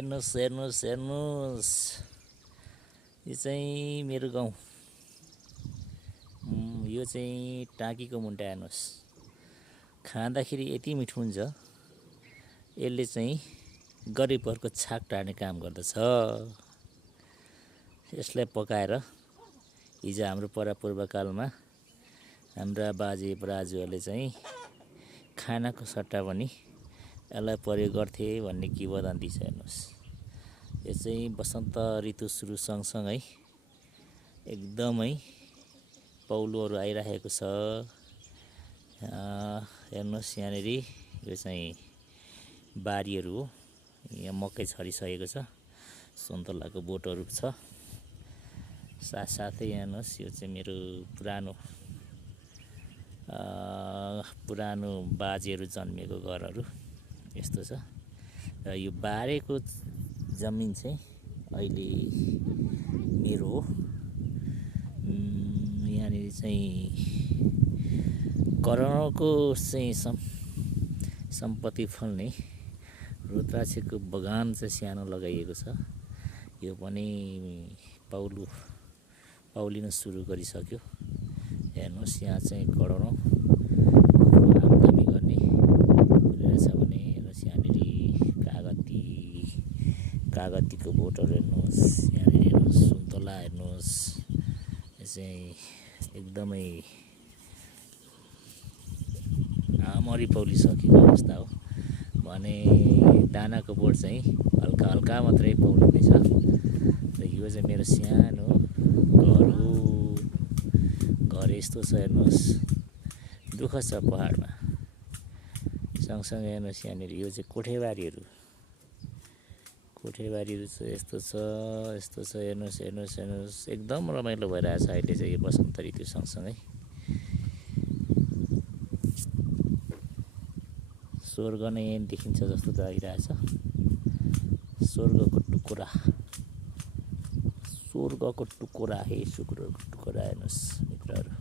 हेर्नुहोस् हेर्नुहोस् हेर्नुहोस्, यो चाहिँ मेरो गाउँ। यो चाहिँ टाँकीको मुन्टा हेर्नुहोस्, खाँदाखेरि यति मिठो हुन्छ। यसले चाहिँ गरिबहरूको छाक टार्ने काम गर्दछ। यसलाई पकाएर हिजो हाम्रो परापूर्वकालमा हाम्रा बाजे बराजुहरूले चाहिँ खानाको सट्टा पनि यसलाई प्रयोग गर्थे भन्ने किंवदन्ती छ। हेर्नुहोस्, यो चाहिँ वसन्त ऋतु सुरु सँगसँगै एकदमै पौलोहरू आइरहेको छ। हेर्नुहोस् यहाँनिर यो चाहिँ बारीहरू हो। यहाँ मकै छरिसकेको छ, सुन्तलाको बोटहरू छ। साथसाथै हेर्नुहोस्, यो चाहिँ मेरो पुरानो बाजेहरू जन्मिएको घरहरू यस्तो छ। र यो बारेको जमिन चाहिँ अहिले मेरो हो। यहाँनिर चाहिँ करोडौँको चाहिँ सम्पत्ति फल्ने रुद्राक्षको बगान चाहिँ सानो लगाइएको छ। यो पनि पौलिन सुरु गरिसक्यो। हेर्नुहोस्, यहाँ चाहिँ करोडौँ आमदामी गर्ने रहेछ भने। यहाँनिर कागतीको बोटहरू हेर्नुहोस्, यहाँनिर हेर्नुहोस् सुन्तला हेर्नुहोस्। यो चाहिँ एकदमै मरिपौलिसकेको अवस्था हो भने दानाको बोट चाहिँ हल्का हल्का मात्रै पौलिँदैछ। र यो चाहिँ मेरो सानो घर यस्तो छ। हेर्नुहोस्, दुःख छ पहाडमा। सँगसँगै हेर्नुहोस् यहाँनिर यो चाहिँ कोठेबारीहरू चाहिँ यस्तो छ। हेर्नुहोस् हेर्नुहोस् हेर्नुहोस्, एकदम रमाइलो भइरहेछ अहिले चाहिँ यो वसन्त ऋतु सँगसँगै। स्वर्ग नै देखिन्छ जस्तो लागिरहेछ। स्वर्गको टुकुरा हे शुक्रको टुकुरा। हेर्नुहोस् मित्रहरू,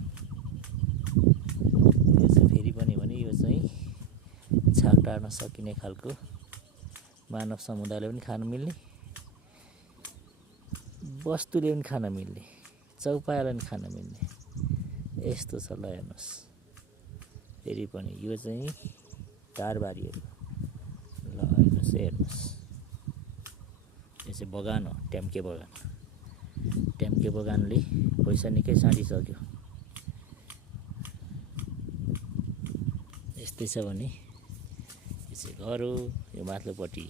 यो चाहिँ फेरि पनि भने यो चाहिँ छाक टार्न सकिने खालको, मानव समुदायले पनि खान मिल्ने, वस्तुले पनि खान मिल्ने, चौपायाले पनि खान मिल्ने यस्तो छ। ल हेर्नुहोस्, फेरि पनि यो चाहिँ तारबारीहरू। ल हेर्नुहोस्, यो चाहिँ बगान हो, ट्याम्के बगानले पैसा निकै साटिसक्यो। यस्तै छ भने यो चाहिँ घर हो। यो माथिल्लोपट्टि